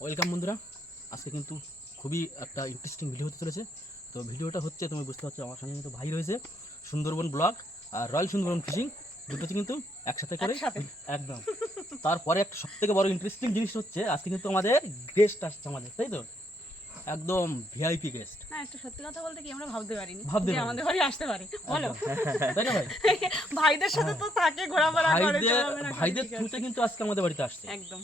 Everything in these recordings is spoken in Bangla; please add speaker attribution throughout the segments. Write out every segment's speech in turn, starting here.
Speaker 1: ওয়েলকাম বন্ধুরা। আজকে কিন্তু খুবই একটা ইন্টারেস্টিং ভিডিও হতে চলেছে। তো ভিডিওটা হচ্ছে তুমি বুঝতে পারছ আমার সঙ্গে কিন্তু ভাই রয়েছে সুন্দরবন ব্লগ আর রয়্যাল সুন্দরবন ফিশিং দুটোতে কিন্তু একসাথে করে। একদম। তারপরে একটা সব থেকে বড় ইন্টারেস্টিং জিনিস হচ্ছে আজকে কিন্তু আমাদের গেস্ট আসছে আমাদের তাই তো? একদম ভিআইপি গেস্ট
Speaker 2: না একটা সত্যি কথা বলতে কি আমরা ভাবতে পারিনি
Speaker 1: ভাবতে।
Speaker 2: আমাদের বাড়ি আসতে পারে। বলো।
Speaker 1: তাই না ভাই?
Speaker 2: ভাইদের সাথে তো থাকে ঘোরাফেরা করে
Speaker 1: ভাইদের ভাইদের থ্রুতে কিন্তু আজকে আমাদের বাড়িতে আসছে।
Speaker 2: একদম।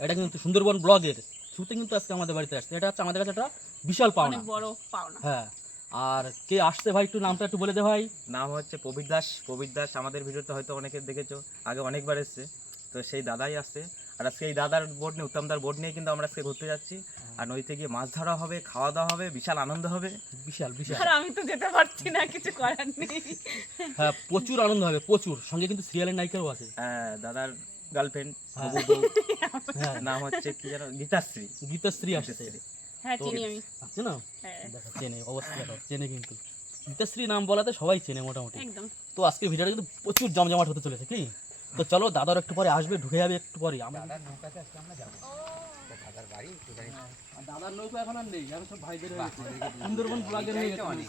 Speaker 1: এটা কিন্তু সুন্দরবন ব্লগের থ্রুতে কিন্তু আজকে আমাদের বাড়িতে আসছে। এটা হচ্ছে আমাদের কাছে একটা বিশাল পাওনা।
Speaker 2: বড় পাওনা।
Speaker 1: হ্যাঁ। আর কে আসছে ভাই একটু নামটা একটু বলে দে ভাই।
Speaker 3: নাম হচ্ছে প্রবীর দাস। প্রবীর দাস আমাদের ভিডিওতে হয়তো অনেকে দেখেছ আগে অনেকবার এসছে। তো সেই দাদাই আসছে। আর আজকে এই দাদার বোট নিয়ে উত্তমদার বোট নিয়ে কিন্তু আমরা আজকে ঘুরতে যাচ্ছি। আর নদীতে গিয়ে মাছ ধরা হবে খাওয়া দাওয়া হবে বিশাল আনন্দ হবে।
Speaker 1: বিশাল বিশাল।
Speaker 2: আর আমি তো যেতে পারছি না কিছু করার নেই।
Speaker 1: হ্যাঁ প্রচুর আনন্দ হবে প্রচুর। সঙ্গে কিন্তু সিরিয়ালের নায়িকাও আছে।
Speaker 3: হ্যাঁ, দাদার গার্লফ্রেন্ড নাম হচ্ছে কি যেন? গীতাশ্রী।
Speaker 1: গীতাশ্রী আসছে।
Speaker 2: হ্যাঁ চিনি আমি। হ্যাঁ।
Speaker 1: দেখো চেনে অবশ্যই চেনে কিন্তু। গীতাশ্রী নাম বলাতে সবাই চেনে মোটামুটি। তো আজকে ভিডিওটা কিন্তু প্রচুর জমজমাট হতে চলেছে কি? তো চলো দাদার একটু পরে আসবে ঢুকে যাবে একটু পরে। আমরা দাদার নৌকা এখন আর নেই সব ভাইদের সুন্দরবন ব্লগের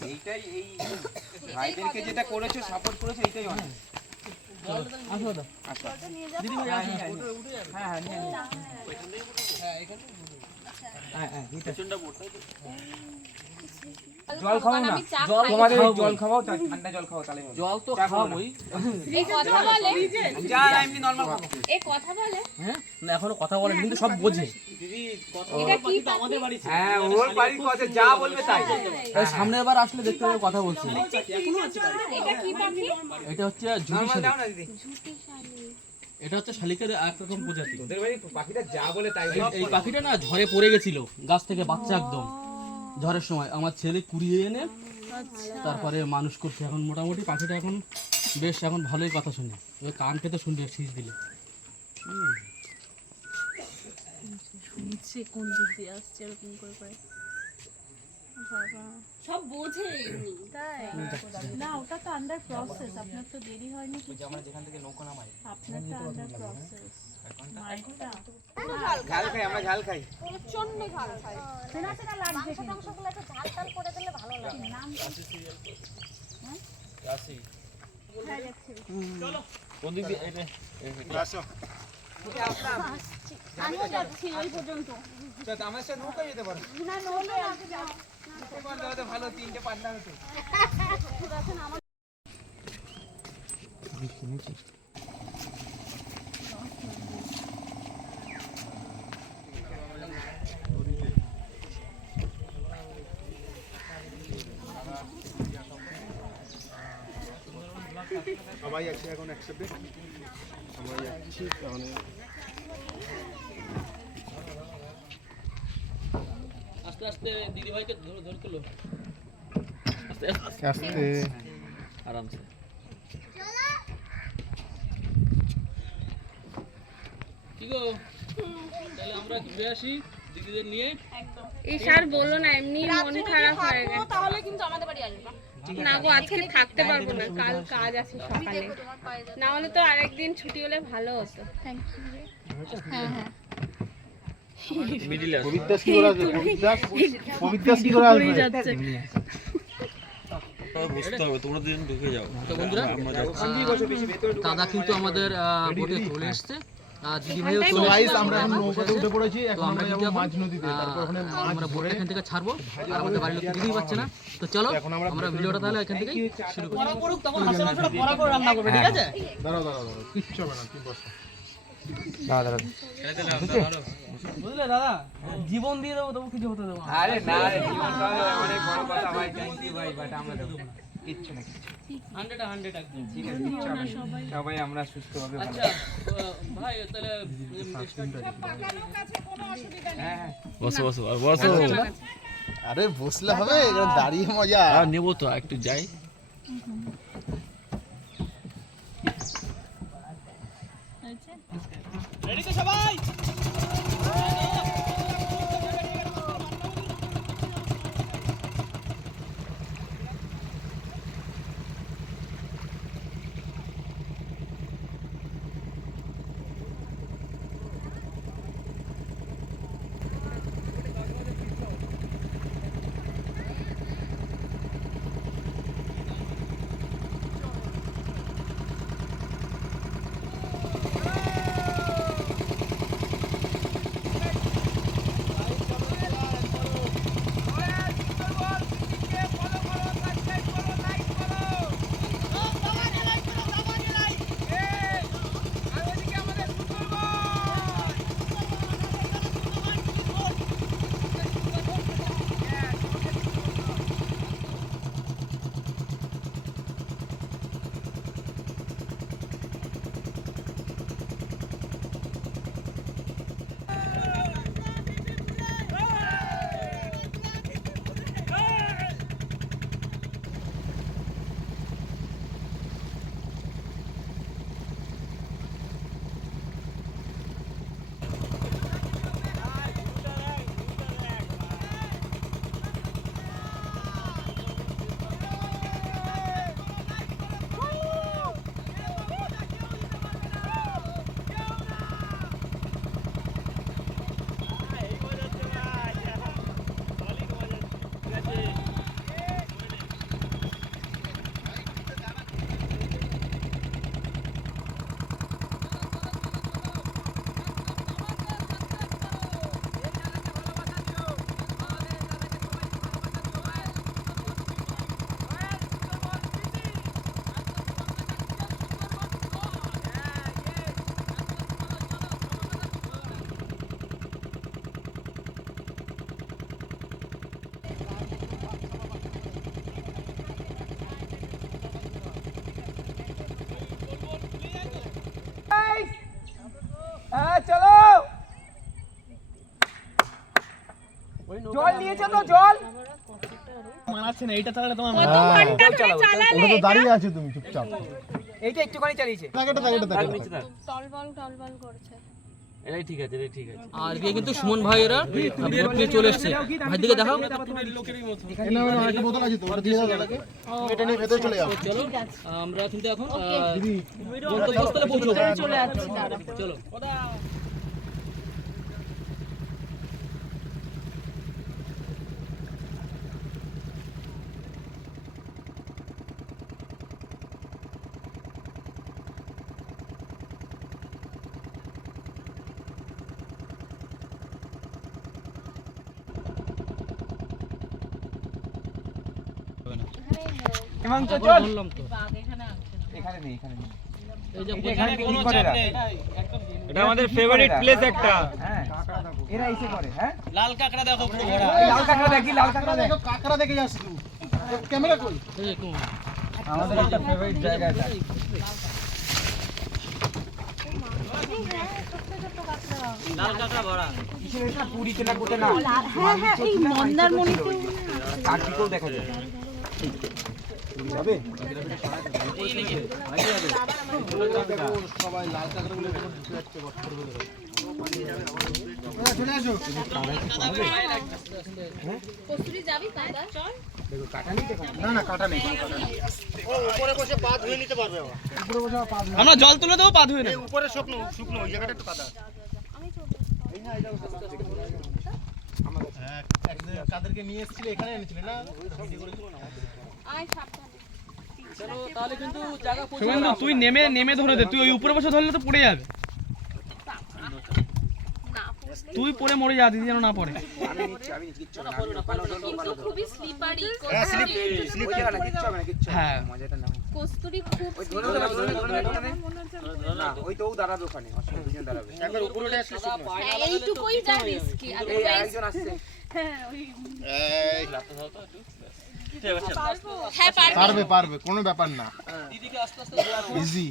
Speaker 3: এইটাই এই ভাইদেরকে যেটা করেছ সাপোর্ট করেছ এইটাই অনেক। হ্যাঁ জল খাও না।
Speaker 1: জল
Speaker 3: তোমাদের জল তা- ঠান্ডা জল খাওয়াও তাহলে
Speaker 1: জল তো। খাওয়াবই।
Speaker 4: এই কথা বলে।
Speaker 3: যা এমনি নরমাল খাব।
Speaker 4: এই কথা বলে।
Speaker 1: হ্যাঁ? না এখনও কথা বলে কিন্তু সব বোঝে।
Speaker 4: এটা কি পাখি?
Speaker 3: হ্যাঁ ওর বাড়ির কথা যা বলবে তাই।
Speaker 1: এই সামনের বার আসলে দেখতে পাবে কথা বলছি।
Speaker 4: এটা কি পাখি?
Speaker 1: এটা হচ্ছে ঝুটি শালিক।
Speaker 3: না দিদি।
Speaker 1: এটা হচ্ছে শালিকের একরকম প্রজাতি।
Speaker 3: বাড়ি পাখিটা যা বলে তাই
Speaker 1: এই- এই পাখিটা না ঝড়ে পড়ে গেছিল গাছ থেকে বাচ্চা একদম। ঝড়ের সময়। আমার ছেলে কুড়িয়ে এনে তারপরে মানুষ করছে। এখন মোটামুটি পাখিটা এখন বেশ এখন ভালোই কথা শুনে। এবার কান পেতে শুনবে শীষ দিলে।
Speaker 2: শুনছে কোন দিক দিয়ে আসছে এরকম করে করে।
Speaker 4: সব বোঝে
Speaker 2: তাই? না ওটা তো আন্ডার প্রসেস আপনার তো দেরি হয়নি
Speaker 3: আমরা যেখান থেকে নৌকা নামাই
Speaker 2: আপনার তো আন্ডার প্রসেস
Speaker 3: ঝাল
Speaker 4: ভালো যাচ্ছি
Speaker 3: আমার সাথে নৌকা যেতে পারো ভালো তিনটে পার্টনার হতো
Speaker 5: সবাই আছে এখন একসাথে। সবাই যাচ্ছি তাহলে
Speaker 1: আস্তে আস্তে দিদি ভাইকে ধরে ধরে তুলো। আস্তে আস্তে।
Speaker 5: আস্তে
Speaker 1: আরামসে। কি গো? তাহলে আমরা ঘুরে আসি দিদিদের নিয়ে।
Speaker 6: এই স্যার বলো না এমনি মন খারাপ হয়ে গেছে।
Speaker 4: তাহলে কিন্তু আমাদের বাড়ি আসবা।
Speaker 6: না গো আজকে থাকতে পারব না কাল কাজ আছে সকালে। না হলে তো আরেকদিন ছুটি হলে ভালো হতো।
Speaker 5: প্রবীর দাস কি করে আসবে? প্রবীর দাস কি করে আসবে?
Speaker 1: দাদা কিন্তু আমাদের বোটে চলে এসছে। আর দিদি ভাইও চলে
Speaker 5: গাইস
Speaker 1: এসছে।
Speaker 5: আমরা নৌকাতে উঠে পড়েছি এখন
Speaker 1: আমরা
Speaker 5: আমরা
Speaker 1: কিন্তু
Speaker 5: যাব
Speaker 1: এখন,
Speaker 5: মাঝ নদীতে তারপর ওখানে
Speaker 1: আমরা বোট এখান থেকে ছাড়বো আর আমাদের বাড়ির লোক দিতেই পারছে না। তো চলো
Speaker 5: আমরা
Speaker 1: আমরা ভিডিওটা তাহলে এখান থেকেই শুরু করি।
Speaker 5: দাঁড়াও দাঁড়াও দাঁড়াও কিচ্ছু হবে না তুই বস।
Speaker 1: বুঝলে দাদা? জীবন দিয়ে দেবো তবু কিছু হতে দেবো
Speaker 3: আরে না জীবন অনেক বড় কথা ভাই ভাই বাট আমরা দেবো না। কিচ্ছু না কিচ্ছু
Speaker 1: হান্ড্রেড হান্ড্রেড একদম
Speaker 3: ঠিক আছে। কিচ্ছু হবে না। সবাই। আমরা সুস্থ
Speaker 1: আচ্ছা ভাই তাহলে
Speaker 3: হ্যাঁ হ্যাঁ।
Speaker 7: বসো বসো বসো।
Speaker 5: আরে বসলে হবে এখানে দাঁড়িয়ে মজা।
Speaker 7: আর নেব তো একটু যাই।
Speaker 1: রেডি তো সবাই?
Speaker 3: দিয়েছে তো জল
Speaker 6: কত ঘণ্টা ধরে চালালে
Speaker 5: ওটা তো দাঁড়িয়ে আছে তুমি চুপচাপ।
Speaker 3: এইটা একটুখানি চালিয়েছে।
Speaker 5: তাকে এটা তাকে এটা তাকে এটা।
Speaker 6: টলবল টলবল করছে।
Speaker 7: এটাই ঠিক আছে এটাই ঠিক আছে।
Speaker 1: আর এদিকে কিন্তু সুমন ভাইয়েরা ভোট নিয়ে চলে এসছে। ভাই দিকে দেখাও।
Speaker 5: এ নাও, নাও, বোতল আছে তো ওটা দিয়ে দাও দাদাকে। এটা নিয়ে ভেতরে চলে যাও।
Speaker 1: চলো আমরা কিন্তু এখন গন্তব্যস্থলে পৌঁছবো।
Speaker 2: চলে
Speaker 1: চলো।
Speaker 3: হিমাংশু চল। এখানে নেই এখানে নেই।
Speaker 1: এই যে
Speaker 3: এখানে পিকনিক করে এরা।
Speaker 7: এটা আমাদের ফেভারিট প্লেস একটা।
Speaker 3: হ্যাঁ এরা এসে করে হ্যাঁ?
Speaker 1: লাল কাঁকড়া দেখো
Speaker 3: লাল কাঁকড়া দেখি লাল কাঁকড়া দেখো
Speaker 5: কাকড়া দেখে যাচ্ছি তুই। ক্যামেরা কই?
Speaker 3: আমাদের একটা ফেভারিট জায়গা এটা। কিসের এটা? পুরি কেনা করতে না?
Speaker 2: হ্যাঁ হ্যাঁ এই মন্দারমণিতে
Speaker 3: কার্তিকও দেখা যায়
Speaker 1: আমরা জল তুলে দেবো পা ধুয়ে
Speaker 5: উপরে শুকনো শুকনো ওই জায়গাটা একটু কাদা কাদেরকে নিয়ে এসেছিলে এখানে এনেছিলে না ভিডিও করেছিল না?
Speaker 6: আয় সাবধানে।
Speaker 1: চলো তাহলে কিন্তু জায়গা পৌঁছে
Speaker 8: শুভেন্দু তুই নেমে নেমে ধরে দে। তুই ওই উপরে বসে ধরলে তো পড়ে যাবে। তুই পড়ে মরে যা দিদি যেন না পড়ে।
Speaker 6: কিন্তু খুবই স্লিপারি
Speaker 5: স্লিপ স্লিপ
Speaker 3: মজাটা না
Speaker 6: কস্তুরি খুব
Speaker 3: ধরে ধরে ধরে ধরে ধরে না ওই তো দাঁড়াবে ওখানে দাঁড়াবে।
Speaker 5: একবার উপরে উঠে আসলে
Speaker 6: এইটুকুই যা রিস্কি আর
Speaker 3: একজন আসছে।
Speaker 6: ওই হ্যাঁ পারবি।
Speaker 5: পারবে পারবে কোনো ব্যাপার না। ইজি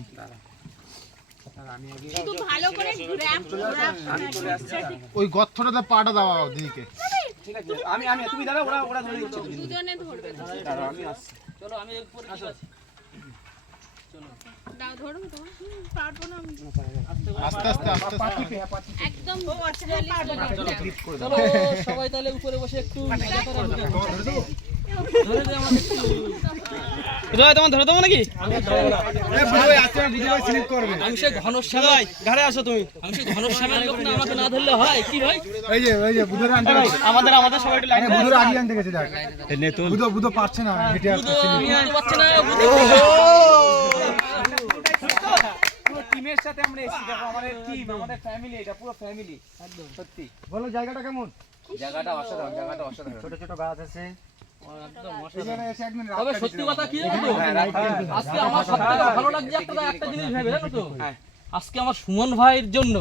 Speaker 5: ওই গর্তটাতে পাটা দেওয়া দিদিকে।
Speaker 3: আমি আমি তুমি ওরা ওরা ধরে দিচ্ছে
Speaker 6: দুজনে ধরবে
Speaker 3: আমি। আসছি
Speaker 1: চলো আমি উপরে সবাই তাহলে উপরে বসে একটু মজা করা যাক। ধরে দে আমাকে একটু।
Speaker 8: জয় তোমার ধরে দেবো নাকি
Speaker 1: আমি সে ঘনশ্যাম
Speaker 8: ঘাড়ে আসো তুমি।
Speaker 1: আমি সে ঘনশ্যামের লোক না আমাকে না ধরলে হয়। কি ভাই?
Speaker 5: এই যে এই যে বুধরে আনতে গেছে।
Speaker 8: আমাদের আমাদের সবাই একটু লাইন
Speaker 5: বুধরে আগে আনতে গেছে দেখ। বুধো বুধো পারছে না হেঁটে আসছে
Speaker 1: বুঝতে পারছি না
Speaker 3: পুরো টিমের সাথে আমরা এসেছি দেখো আমাদের টিম আমাদের ফ্যামিলি এটা পুরো ফ্যামিলি একদম সত্যি
Speaker 5: বলো জায়গাটা কেমন?
Speaker 3: জায়গাটা অসাধারণ জায়গাটা অসাধারণ। ছোট ছোট গাছ আছে।
Speaker 1: তবে সত্যি কথা কি জানো তো?
Speaker 3: হ্যাঁ।
Speaker 1: আজকে আমার সবথেকে ভালো লাগছে একটা একটা জিনিস ভেবে জানো তো?
Speaker 3: হ্যাঁ।
Speaker 1: আজকে আমার সুমন ভাইয়ের জন্য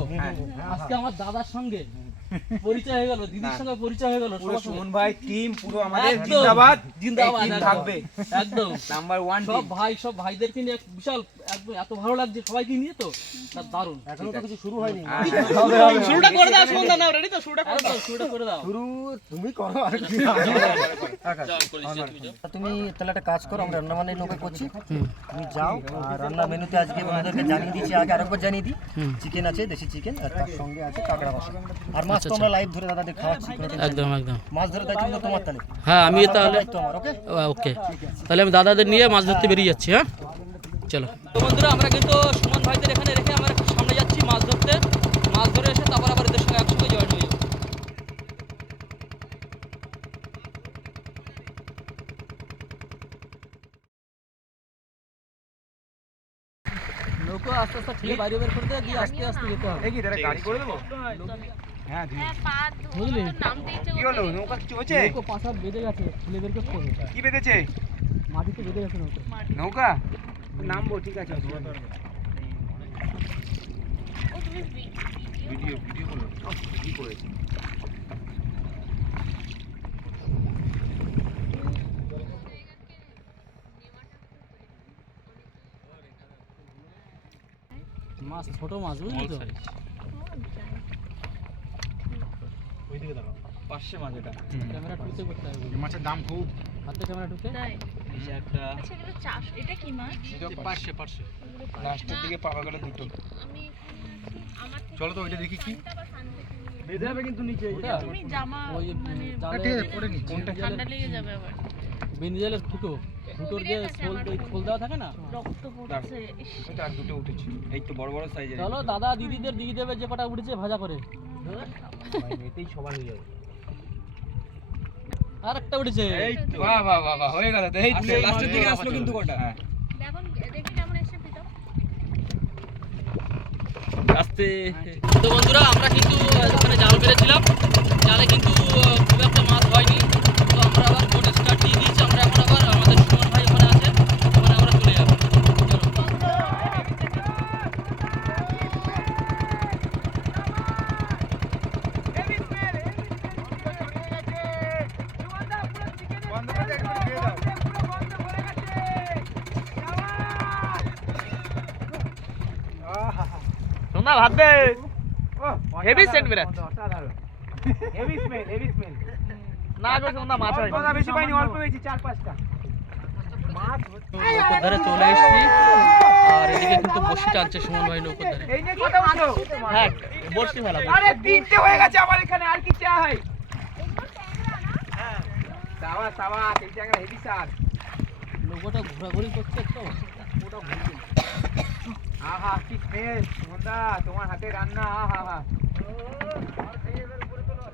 Speaker 1: আজকে আমার দাদার সঙ্গে পরিচয় হয়ে গেল দিদির সঙ্গে পরিচয় হয়ে গেল
Speaker 3: পুরো সুমন ভাই টিম পুরো আমাদের
Speaker 1: একদম।
Speaker 3: জিন্দাবাদ।
Speaker 1: জিন্দাবাদ,
Speaker 3: থাকবে।
Speaker 1: একদম।
Speaker 3: নাম্বার ওয়ান
Speaker 1: সব ভাই সব ভাইদেরকে নিয়ে বিশাল একদম এত ভালো লাগছে সবাইকে নিয়ে তো? তার দারুণ।
Speaker 5: এখনও তো কিছু শুরু হয়নি।
Speaker 8: শুরুটা করে দাও দাও রেডি তো? শুরুটা করে
Speaker 1: একদম শুরুটা করে দাও।
Speaker 5: শুরু তুমি করো আর কি।
Speaker 9: তুমি তাহলে একটা কাজ করো আমরা রান্না বান্নার নৌকা করছি। তুমি যাও আর রান্না মেনুতে আজকে বন্ধুদেরকে জানিয়ে দিচ্ছি আগে আরেকবার জানিয়ে দিই। চিকেন আছে দেশি চিকেন আর তার সঙ্গে আছে কাঁকড়া মশলা আর মাছ তো আমরা লাইভ ধরে দাদাদের খাওয়াচ্ছি।
Speaker 1: একদম একদম।
Speaker 9: মাছ ধরে কিন্তু তোমার তাহলে
Speaker 1: হ্যাঁ আমি তাহলে
Speaker 9: আমার ওকে
Speaker 1: ওকে তাহলে আমি দাদাদের নিয়ে মাছ ধরতে বেরিয়ে যাচ্ছি হ্যাঁ? চলো। তো বন্ধুরা আমরা কিন্তু সুমন ভাইদের এখানে রেখে আমরা সামনে যাচ্ছি মাছ ধরতে। মাছ ধরে এসে তারপর আবার এদের সঙ্গে একসঙ্গে জয়েন হয়ে যাব। নৌকো আস্তে আস্তে ঠেলে বাইরে বের করে দেয় দিয়ে আস্তে আস্তে যেতে হবে।
Speaker 3: কি তাহলে গাড়ি করে দেবো? হ্যাঁ
Speaker 6: হ্যাঁ
Speaker 1: বুঝলি?
Speaker 3: কি হলো? নৌকা কিছু হচ্ছে
Speaker 1: নৌকো পাশা বেঁধে গেছে ঠেলে বের করতে হবে
Speaker 3: কি বেঁধেছে?
Speaker 1: মাটিতে বেঁধে গেছে নৌকো।
Speaker 3: নৌকা? নামবো ঠিক আছে। ভিডিও ভিডিও করো কি করেছে
Speaker 1: মাছ ছোট মাছ বুঝলি তো?
Speaker 5: ওইদিকে দাঁড়াও।
Speaker 3: পাঁচশো মাছ এটা।
Speaker 1: ক্যামেরা ঢুকতে করতে হবে।
Speaker 5: মাছের দাম খুব।
Speaker 1: হাতে ক্যামেরা
Speaker 3: একটা
Speaker 6: আচ্ছা এগুলো চাষ এটা কি মাছ?
Speaker 1: পাঁচশো পাঁচশো
Speaker 3: লাস্টের দিকে পাওয়া গেল দুটো।
Speaker 6: আমি
Speaker 5: চলো তো ওইটা দেখি কি।
Speaker 3: বেঁধে যাবে কিন্তু নিচে
Speaker 6: তুমি জামা মানে
Speaker 1: জালে
Speaker 5: ঠিক আছে
Speaker 6: ঠান্ডা লেগে যাবে আবার।
Speaker 1: বেঞ্জালের ফুটো। ফুটোর যে খোল খোল দেওয়া থাকে না?
Speaker 6: রক্ত পড়ছে
Speaker 3: আর দুটো উঠেছে। এই তো বড় বড় সাইজের
Speaker 1: চলো দাদা দিদিদের দিয়ে দেবে যে কটা উঠেছে ভাজা করে।
Speaker 3: এতেই সবার হয়ে যাবে।
Speaker 1: আর একটা উঠেছে।
Speaker 3: এই তো। বাহ বাহ বাহ বাহ হয়ে গেল তো এই তো। লাস্টের দিকে আসলো কিন্তু কটা?
Speaker 6: দেখুন দেখি কেমন এসে
Speaker 3: আস্তে
Speaker 1: তো বন্ধুরা আমরা কিন্তু ওখানে জাল ফেলেছিলাম জালে কিন্তু খুব একটা মাছ হয়নি। তো আমরা আবার বোট স্টার্ট দিয়ে দিয়েছি আমরা এখন আবার আমাদের সুমন ভাই ওখানে আছে ওখানে আমরা চলে যাব চলো।
Speaker 7: ভাত দে হেভি সেন্ট বেরাত
Speaker 3: হেভি স্মেল হেভি স্মেল
Speaker 7: না গো মাছ হয়
Speaker 3: বেশি পাইনি অল্প পেয়েছি চার পাঁচটা।
Speaker 1: নৌকোর ধারে চলে এসেছি। আর এদিকে কিন্তু বসি টানছে সুমন ভাই নৌকোর ধারে।
Speaker 3: এই নিয়ে কথা বলো।
Speaker 1: হ্যাঁ বসি ফেলা
Speaker 3: আরে তিনটে হয়ে গেছে আমার এখানে আর কি চা হয়। সাবা সাবা এই জায়গা হেভি সার
Speaker 1: নৌকোটা ঘোরাঘুরি করছে তো।
Speaker 3: আহা কি ফ্রেশ সুমন্দা তোমার হাতে রান্না আহা হা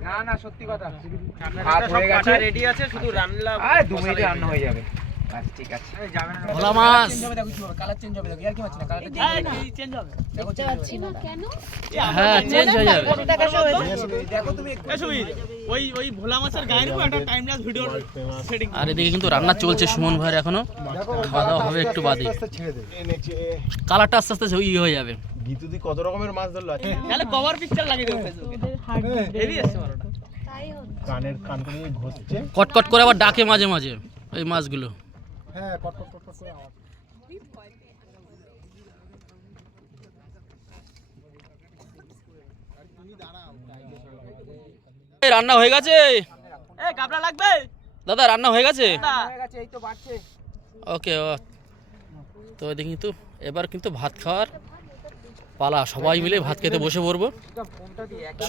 Speaker 3: না না সত্যি কথা। ভাত হয়ে গেছে।
Speaker 7: রেডি আছে শুধু রান্না
Speaker 3: আরে দু মিনিটে রান্না হয়ে যাবে। ঠিক আছে।
Speaker 1: ভোলা মাছ।
Speaker 3: কালার চেঞ্জ হবে দেখো। আর কি মাছ না কালারটা
Speaker 7: চেঞ্জ হবে
Speaker 1: হ্যাঁ চেঞ্জ হয়ে যাবে।
Speaker 3: দেখো তুমি
Speaker 7: ওই ওই ভোলা মাছের গায়ের উপর একটা টাইম ল্যাপস ভিডিও সেটিং
Speaker 1: আর এদিকে কিন্তু রান্না চলছে সুমন ভাইয়ের এখনও। খাওয়া দাওয়া হবে একটু বাদে। কালারটা আস্তে আস্তে ইয়ে হয়ে যাবে।
Speaker 5: গীতুদি কত রকমের মাছ ধরলো
Speaker 7: তাহলে কভার পিকচার লাগিয়ে দেবো ফেসবুকে হেভি বারোটা
Speaker 5: কানের কান ঘষছে।
Speaker 1: কটকট করে আবার ডাকে মাঝে মাঝে এই মাছগুলো।
Speaker 5: হ্যাঁ পট পট কট করে আওয়াজ।
Speaker 1: এই রান্না হয়ে গেছে?
Speaker 7: লাগবে?
Speaker 1: দাদা রান্না হয়ে গেছে?
Speaker 7: না।
Speaker 3: হয়ে গেছে এই তো বাড়ছে।
Speaker 1: ওকে ও। তো এদিকে কিন্তু এবার কিন্তু ভাত খাওয়ার পালা সবাই মিলে ভাত খেতে বসে পড়ব।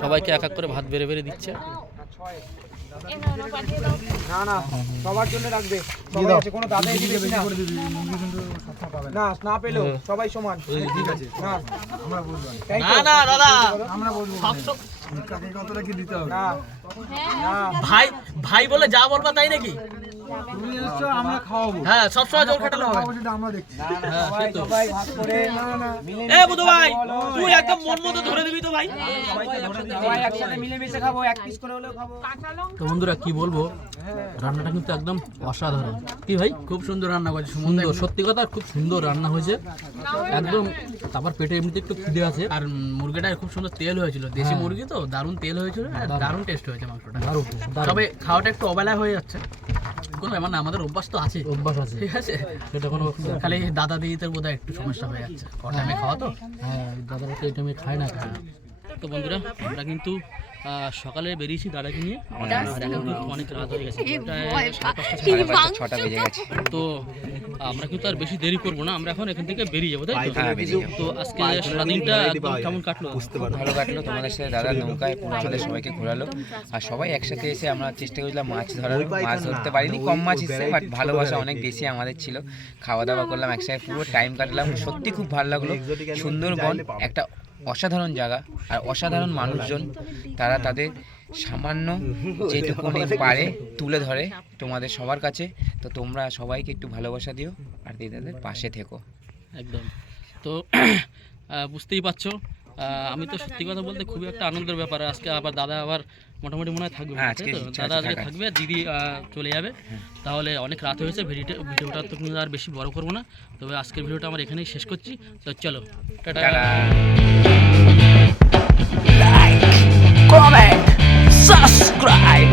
Speaker 1: সবাইকে এক এক করে ভাত বেড়ে বেড়ে দিচ্ছে।
Speaker 3: না না সবার জন্য রাখবে। কোনো না। না পেলেও সবাই সমান। ঠিক আছে। না। আমরা
Speaker 7: না না দাদা।
Speaker 3: আমরা
Speaker 5: বলব। কতটা কি দিতে হবে?
Speaker 3: না।
Speaker 7: ভাই ভাই বলে যা বলবা তাই নাকি?
Speaker 5: তুমি এসছো আমরা খাওয়াবো
Speaker 7: হ্যাঁ সবসময় জোর খাটালে হবে।
Speaker 5: সেটা আমরা দেখছি
Speaker 1: হ্যাঁ
Speaker 3: সবাই ভাগ করে
Speaker 7: এ বুধু ভাই তুই একদম মন মতো ধরে দিবি তো ভাই।
Speaker 3: সবাই একসাথে মিলে খাব এক পিস করে হলেও খাব
Speaker 1: তো বন্ধুরা কি বলব? রান্নাটা কিন্তু একদম অসাধারণ। কি ভাই? খুব সুন্দর রান্না করেছে সুন্দর সত্যি কথা খুব সুন্দর রান্না হয়েছে। একদম তারপর পেটে এমনিতে একটু খিদে আছে। আর উম, মুরগিটায় খুব সুন্দর তেল হয়েছিল। দেশি মুরগি তো দারুণ তেল হয়েছিল আর দারুণ। টেস্ট হয়েছে মাংসটা তবে খাওয়াটা একটু অবেলা হয়ে যাচ্ছে। কোনো ব্যাপার না আমাদের অভ্যাস তো আছে অভ্যাস আছে। ঠিক আছে? সেটা কোনো খালি দাদা দিদিদের বোধহয় একটু সমস্যা হয়ে যাচ্ছে। কটা টাইমে খাওয়া তো? হ্যাঁ দাদারা তো এই টাইমে খায় না। তো বন্ধুরা আমরা কিন্তু সকালে বেরিয়েছি দাদাকে নিয়ে। কিন্তু অনেক রাত হয়ে গেছে।
Speaker 10: ছটা বেজে
Speaker 1: তো। আমরা কিন্তু আর বেশি দেরি করব না আমরা এখন এখান থেকে বেরিয়ে যাব তাই তো? তো আজকে সারাদিনটা কেমন কাটলো?
Speaker 10: ভালো কাটলো তোমাদের সাথে দাদা নৌকায় পুরো আমাদের সবাইকে ঘোরালো। আর সবাই একসাথে এসে আমরা চেষ্টা করেছিলাম মাছ ধরার মাছ ধরতে পারিনি কম মাছ এসছে বাট ভালোবাসা অনেক বেশি আমাদের ছিল। খাওয়া দাওয়া করলাম একসাথে পুরো টাইম কাটলাম। সত্যি খুব ভালো লাগল। সুন্দরবন একটা অসাধারণ জায়গা আর অসাধারণ মানুষজন, তারা তাদের সামান্য যেটুকুনি পারে তুলে ধরে তোমাদের সবার কাছে। তো তোমরা সবাইকে একটু ভালোবাসা দিও আর দিদাদের পাশে থেকো।
Speaker 1: একদম। তো বুঝতেই পারছ আমি তো সত্যি কথা বলতে খুবই একটা আনন্দের ব্যাপার। আজকে আবার দাদা আবার মোটামুটি মনে হয় থাকবে
Speaker 10: হ্যাঁ? ইচ্ছা
Speaker 1: দাদা আজকে থাকবে দিদি চলে যাবে। তাহলে অনেক রাত হয়েছে ভিডিওটা ভিডিওটা তো আর বেশি বড় করব না। তবে আজকের ভিডিওটা আমার এখানেই শেষ করছি। তো চলো টাটা।
Speaker 7: সাবস্ক্রাইব